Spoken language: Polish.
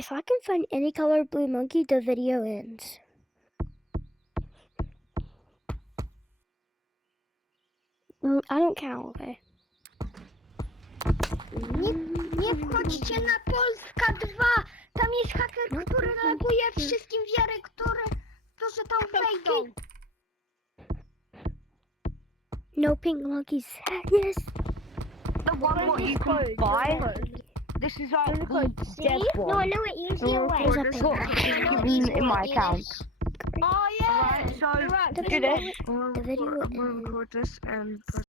If I can find any color blue monkey, the video ends. I don't count, okay? Nie wchodźcie na Polska 2! Tam jest haker, który laguje wszystkim wiarę, którzy tam wejdą. No pink monkeys. Yes. The one what you can buy. This is like the See? dead No, I one. know it easier No, way. there's a This pink what one. I've given in my account. Oh yeah! Right, so The do video, this. the video I'm gonna ends. record this and